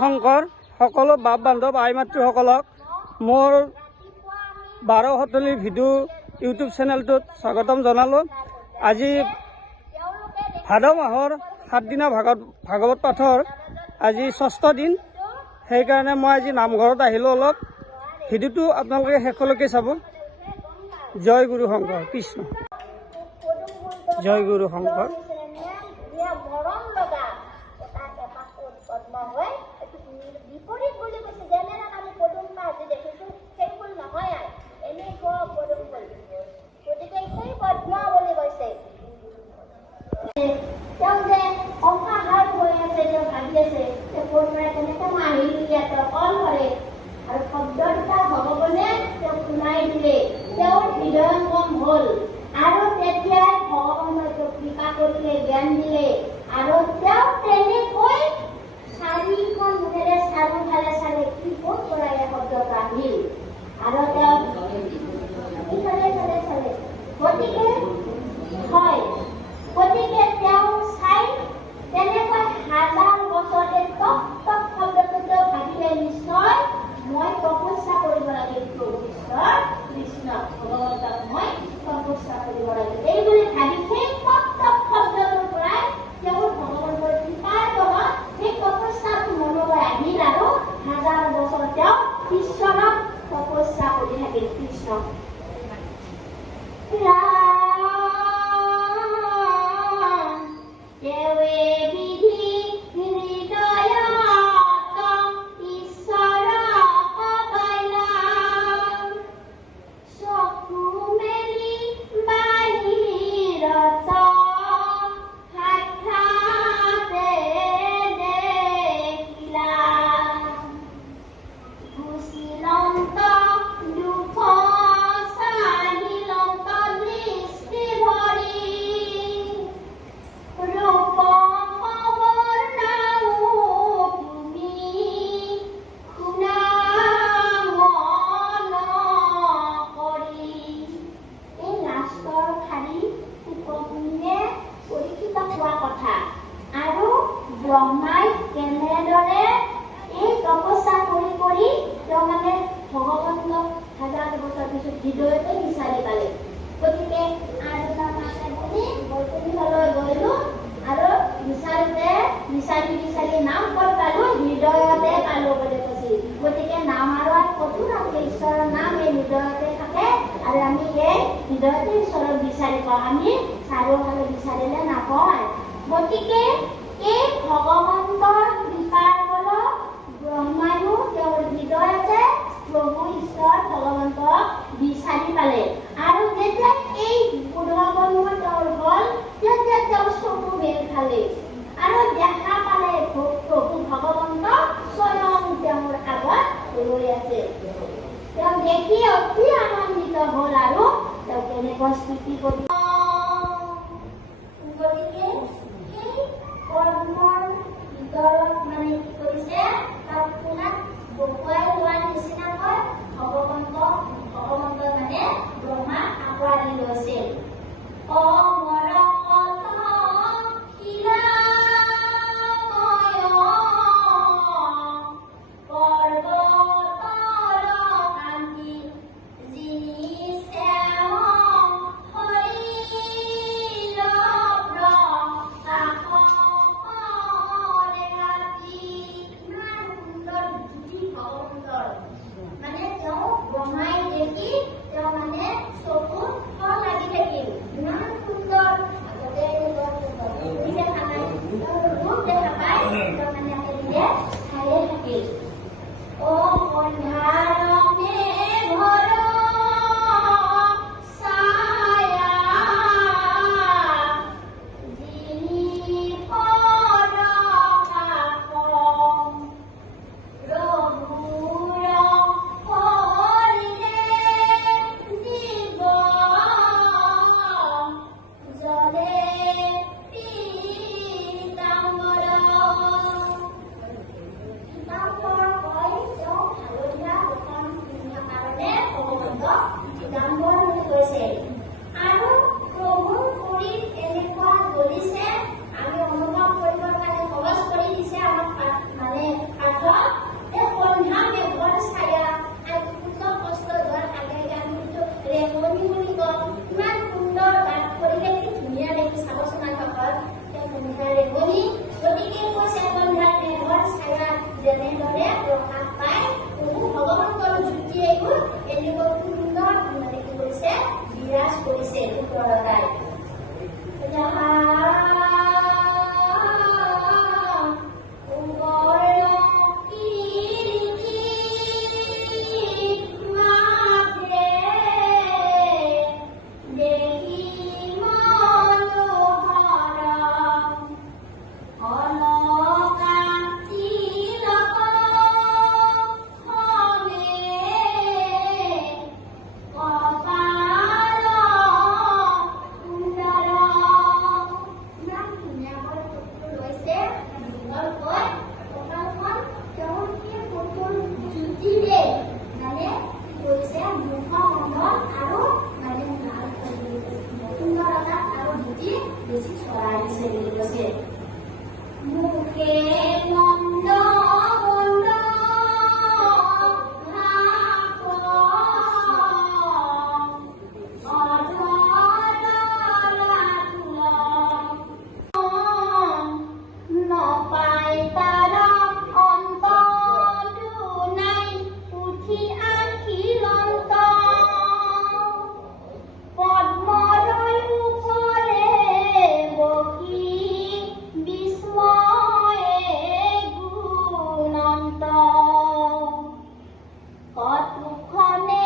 শংকৰ সকলো বাপ বান্ধৱ আই মাতৃসকলক মোৰ 12 সতলী ভিডিঅ' ইউটিউব চেনেলটোত স্বাগতম জনালোঁ। আজি ভাদ মাহৰ 7 দিনা ভাগৱত পাঠৰ আজি 6ঠ দিন, সেইকাৰণে মই আজি নামঘৰত আহিলোঁ। অলপ ভিডিঅ'টো আপোনালোকে শেষলৈকে চাব। জয় গুৰু শংকৰ কৃষ্ণ, জয় গুৰু শংকৰ। জ্ঞান দিলে আৰু তেওঁ তেনেকৈ চাৰিখন মুখেৰে চাৰিওফালে চালে কি ক'ত পৰা এই শব্দ ৰান্ধিল আৰু তেওঁ চালে গতিকে তেওঁ চাই তেনেকৈ হাজাৰ বছৰ এই টক টক শব্দটো তেওঁ ভাবিলে নিশ্চয় মই তপস্যা কৰিব লাগে ঈশ্বৰ কৃষ্ণ ভগৱন্তক মই তপস্যা কৰিব লাগে এইবুলি ভাবি সেই টক টক শব্দটোৰ পৰাই তেওঁ ভগৱন্তৰ কৃপাৰ বলত সেই তপস্যাটো মনলৈ আহিল আৰু হাজাৰ বছৰ তেওঁ ঈশ্বৰক তপস্যা কৰি থাকিল। কৃষ্ণ ব্ৰহ্মাই কেনেদৰে এই তপস্যা কৰি তেওঁ মানে ভগৱন্তক হাজাৰ বছৰ পিছত হৃদয়তে বিচাৰি পালে। গতিকে বৈকুণ্ঠলৈ গলো আৰু বিচাৰি নাম ক'ত পালো, হৃদয়তে পালো বুলি কৈছিল। গতিকে নাম আৰু ক'তো নাথাকে, ঈশ্বৰৰ নাম এই হৃদয়তে থাকে আৰু আমি এই হৃদয়তে ঈশ্বৰক বিচাৰি পাওঁ, আমি চাৰিওফালে বিচাৰিলে নাপাওঁ। গতিকে এই ভগৱন্তৰ কৃপাৰ বলত ব্ৰহ্মায়ো তেওঁৰ হৃদয়তে প্ৰভু ঈশ্বৰ ভগৱন্তক বিচাৰি পালে আৰু যেতিয়া এই উদ্ভাৱন তেওঁৰ হ'ল তেতিয়া তেওঁ চকু মেল খালে আৰু দেখা পালে প্ৰভু ভগৱন্ত স্বয়ং তেওঁৰ আগত ৰৈ আছে। তেওঁ দেখি অতি আনন্দিত হ'ল আৰু তেওঁ কেনেকৈ স্তুতি কৰি গতিকে কৰ্মৰ ভিতৰত মানে কি কৰিছে, তাৰ কোনাত বহুৱাই লোৱাৰ নিচিনাকৈ ভগৱন্ত মানে ব্ৰহ্মা আঁকোৱালি লৈছিল। মানে তেওঁ ব্ৰহ্মাই দেখি তেওঁ মানে চকুত লাগি থাকিল, ইমান সুন্দৰ আগতে দেখা পাই তেওঁ মানে চায়ে থাকিল। অনন্ত কতক্ষণে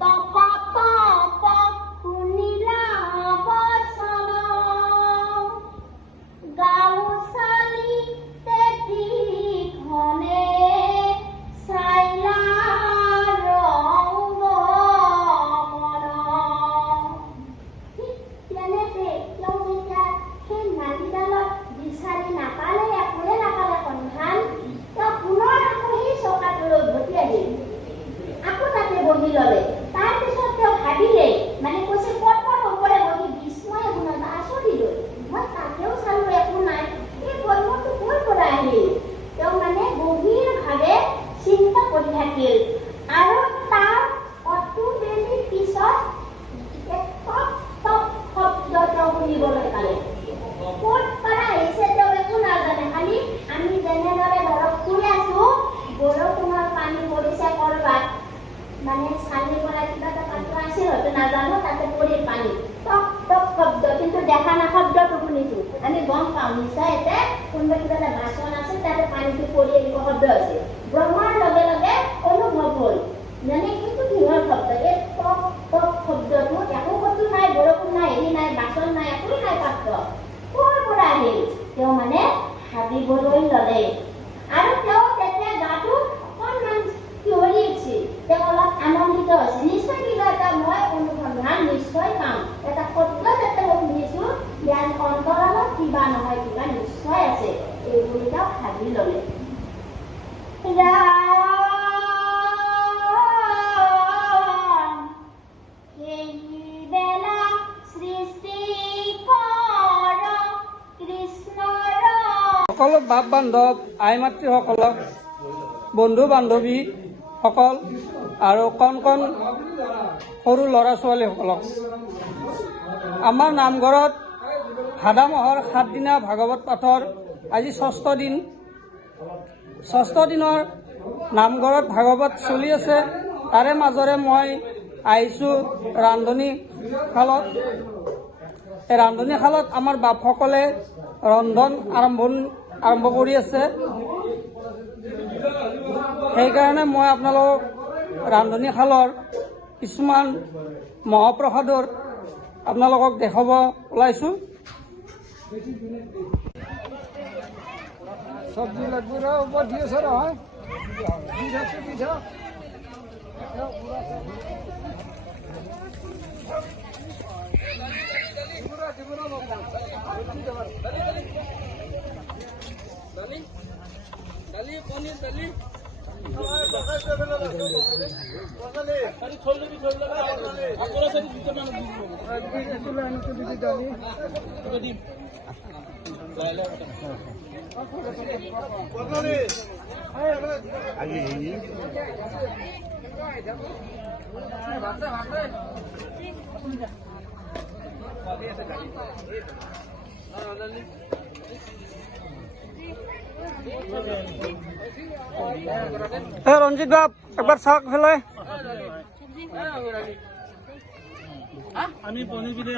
তপ তপ শুনিলা বচন গাঁওচালি তেতিখনে চাইলা ৰংগ মন। ঠিক তেনেতে তেওঁ যেতিয়া সেই নালিডালত বিচাৰি নাপালে, একোৱে নাপালে সন্ধান, তেওঁ পুনৰ আকৌ সেই চৌকাটোলৈ উভতি আহিল, আকৌ তাতে বহি ল'লে। তাৰপিছত তেওঁ ভাবিলে, মানে কৈছে পথৰ ওপৰে বহি বিস্ময় গুণত আচৰিত লৈ, মই তাতেও চালো একো নাই, এই গন্ধটো ক'ৰ পৰা আহিল? তেওঁ মানে গভীৰভাৱে চিন্তা কৰি থাকিল। আৰু তাৰ অটোবেলি পিছত এক টপ টপ শব্দ তেওঁ শুনিবলৈ পালে। ক'ৰ পৰা আহিছে তেওঁ একো নাজানে, খালি আমি যেনেদৰে ধৰক শুই আছো, বৰষুণৰ পানী পৰিছে ক'ৰবাত, মানে চালিৰ পৰা কিবা এটা পাত্ৰ আছিল হয়তো নাজানো, তাতে পৰিল পানী, টপ টপ শব্দ, কিন্তু দেখা না শব্দটো শুনিছো। আমি গম পাওঁ নিশ্চয় এতে কোনোবা কিবা এটা বাচন আছে, তাতে পানীটো পৰি এনেকুৱা শব্দ হৈছে। ব্ৰহ্মাৰ লগে লগে অনুভৱ হ'ল, মানে কিন্তু কিহৰ শব্দ? এই টপ টপ শব্দটো একো শব্দ নাই, বৰষুণ নাই, হেৰি নাই, বাচন নাই, একো নাই, পাত্ৰ ক'ৰ পৰা আহিল? তেওঁ মানে ভাবিবলৈ ল'লে। আৰু তেওঁ তেতিয়া গাটো অকণমান শিহৰি উঠিছিল, তেওঁ অলপ আনন্দিত হৈছে, নিশ্চয় কিবা এটা মই অনুসন্ধান নিশ্চয় পাম, এটা শব্দ যাতে মই শুনিছো, ইয়াৰ অন্তৰালত কিবা নহয় কিবা নিশ্চয় আছে, এইবুলি তেওঁ ভাবি ল'লে। সেইবেলা সৃষ্টি কৰ কৃষ্ণৰ সকলো বাপ বান্ধৱ, আই মাতৃসকলক, বন্ধু বান্ধৱীসকল আৰু কণ কণ সৰু ল'ৰা ছোৱালীসকলক, আমাৰ নামঘৰত ভাদ মাহৰ 7 দিনা ভাগৱত পাঠৰ আজি 6ষ্ঠ দিন। 6ষ্ঠ দিনৰ নামঘৰত ভাগৱত চলি আছে। তাৰে মাজৰে মই আহিছোঁ ৰান্ধনীশালত। এই ৰান্ধনীশালত আমাৰ বাপসকলে ৰন্ধন আৰম্ভ কৰি আছে। সেইকাৰণে মই আপোনালোকক ৰান্ধনীশালৰ কিছুমান মহাপ্ৰসাদৰ আপোনালোকক দেখাব ওলাইছোঁ। চব্জি লাগব ওপৰত দি আছে নহয়, দি থাক। দালি পনীৰ দালি ৰঞ্জিত বাপ একবাৰ চাওক ফেলে আমি পনীৰ কিনে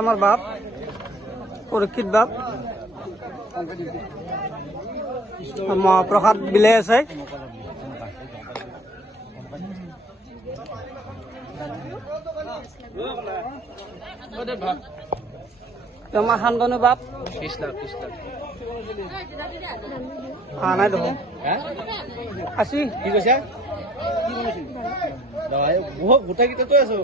আমার বাপ পরীক্ষিত বাপ মহাপ্রসাদ বিলাই আছে। আমার শান্তনু বাপ নাই দেখো আছি কি কৈছা গোটাই কেইটাতো আছো।